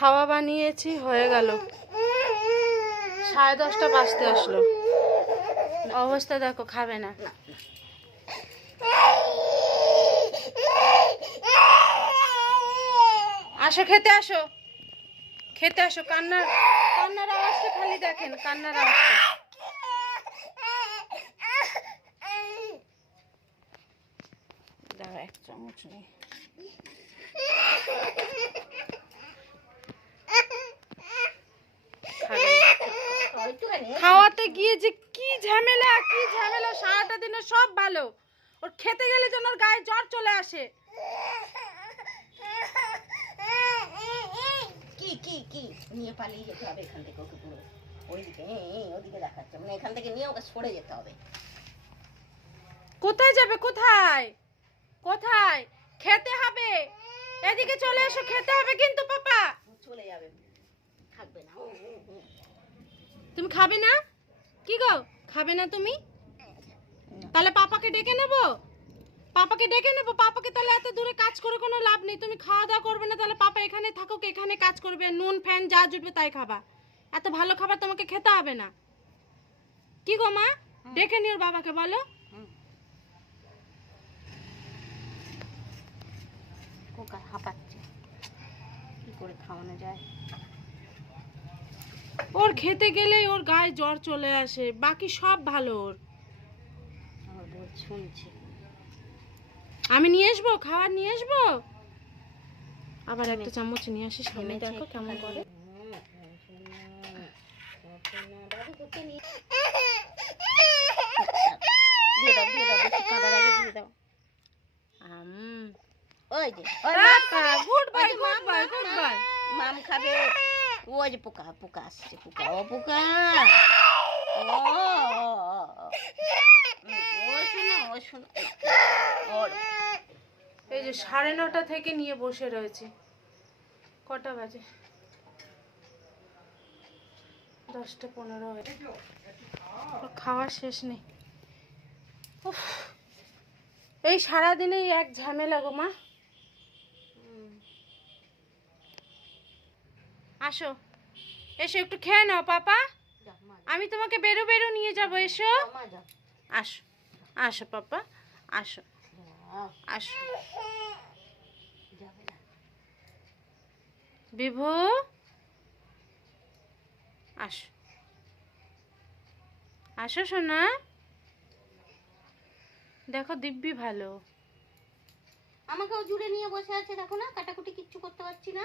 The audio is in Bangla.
খাওয়া বানিয়েছি, হয়ে গেল। সাড়ে দশটা বাজতে আসলো। অবস্থা দেখো, খাবে না। আসো, খেতে আসো। খেতে আসো কান্নার কান্নার আওয়াজটা খালি দেখেন, কান্নার আওয়াজটা। এক চামচ নেই খাবে না। খাওয়াতে গিয়ে যে কি ঝামেলা কি ঝামেলা সারাটা দিনে সব ভালো। ওর খেতে গেলে যেন ওর গায়ে জ্বর চলে আসে। কি কি কি? নিয়ে পালিয়ে যেতে হবে এখান থেকে ওকে পুরো। ওইদিকে এই, এই, ওদিকে দেখাচ্ছে। মানে এখান থেকে নিয়ে ওকে সরে যেতে হবে। কোথায় যাবে কোথায়? কোথায়? খেতে হবে। এদিকে চলে এসো খেতে হবে কিন্তু পাপা। চলে যাবে। থাকবে না। তুমি খাবে না? কি গো? খাবে না তুমি? তাহলে পাপাকে ডেকে নেব? পাপাকে ডেকে নেব? পাপাকে তাহলে এত দূরে কাজ করে কোনো লাভ নেই। তুমি খাওয়া দাওয়া করবে না তাহলে পাপা এখানে থাকুক এখানে কাজ করবে। নুন ফ্যান যা জুটবে তাই খাবা। এত ভালো খাবার তোমাকে খেতে হবে না। কি গো মা? ডেকে নিও বাবাকে বলো। খোকা হাঁপাচ্ছে। কি করে খাওয়ানো যায়? ওর খেতে গেলেই ওর গায়ে জ্বর চলে আসে বাকি সব ভালো ওর। শুনছে আমি নিয়ে আসব খাবার নিয়ে আসব? আবার একটা চামচ নিয়ে আসি সামনে দেখো কেমন করে। ওই যে। Good bye good bye good bye. মাম খাবে। ওই যে পোকা পোকা আসছে পোকা ও পোকা ও ও, ও, ও। ও শোনো ও শোনো এই যে সাড়ে নটা থেকে নিয়ে বসে রয়েছে। কটা বাজে? দশটা পনেরো খাওয়া শেষ নেই। এই সারাদিনে এক ঝামেলা গো মা। আসো। এসো, একটু খেয়ে নাও, পাপা। আমি তোমাকে বেরো বেরো নিয়ে যাব, এসো। আসো আসো, পাপা, আসো আসো। বিভু, আসো। আসো, সোনা। দেখো, দিব্যি ভালো। আমাকেও জুড়ে নিয়ে বসে আছে, দেখো না, কাটাকুটি কিচ্ছু করতে পারছি না।